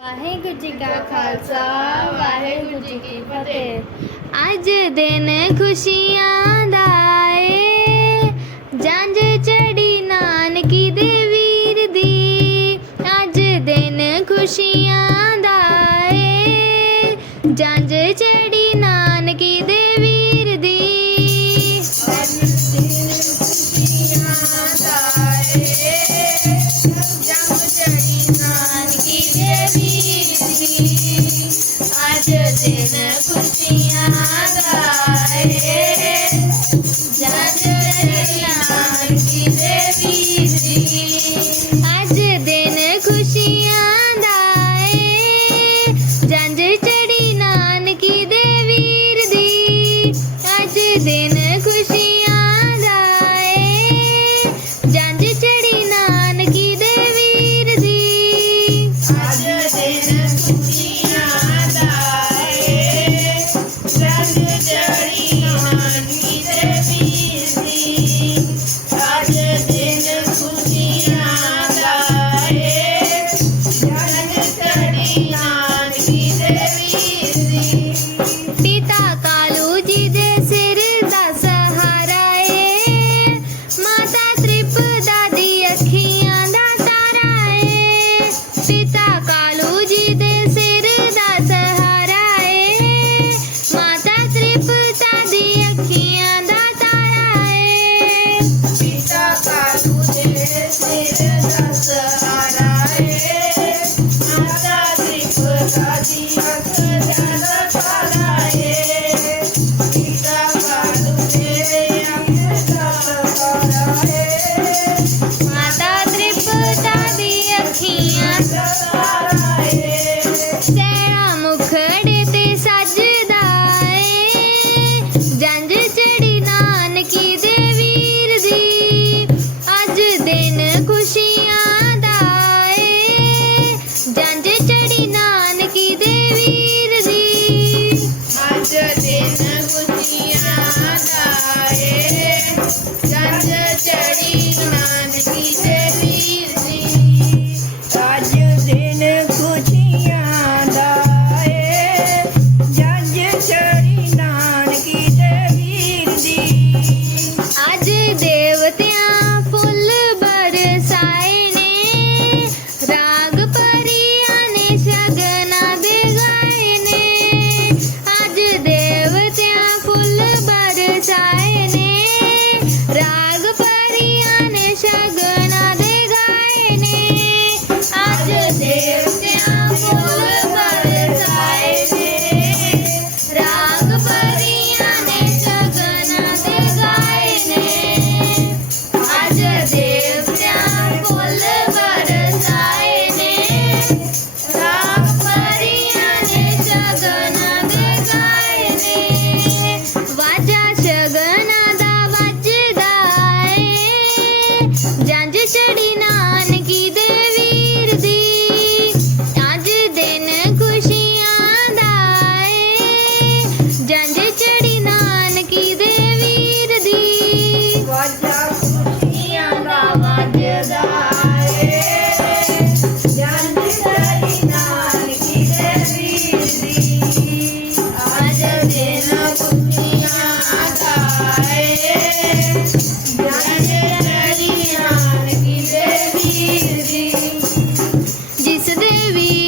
ਵਾਹਿਗੁਰੂ ਜੀ ਕਾ ਖਾਲਸਾ, ਵਾਹਿਗੁਰੂ ਜੀ ਕੀ ਫਤਿਹ। ਅੱਜ ਦਿਨ ਖੁਸ਼ੀਆਂ ਦਾ ਏ ਜੰਜ ਚੜੀ ਨਾਨਕੀ ਦੇ ਵੀਰ ਦੀ। ਅੱਜ ਦਿਨ ਖੁਸ਼ੀਆਂ see. தேவி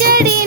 ചടി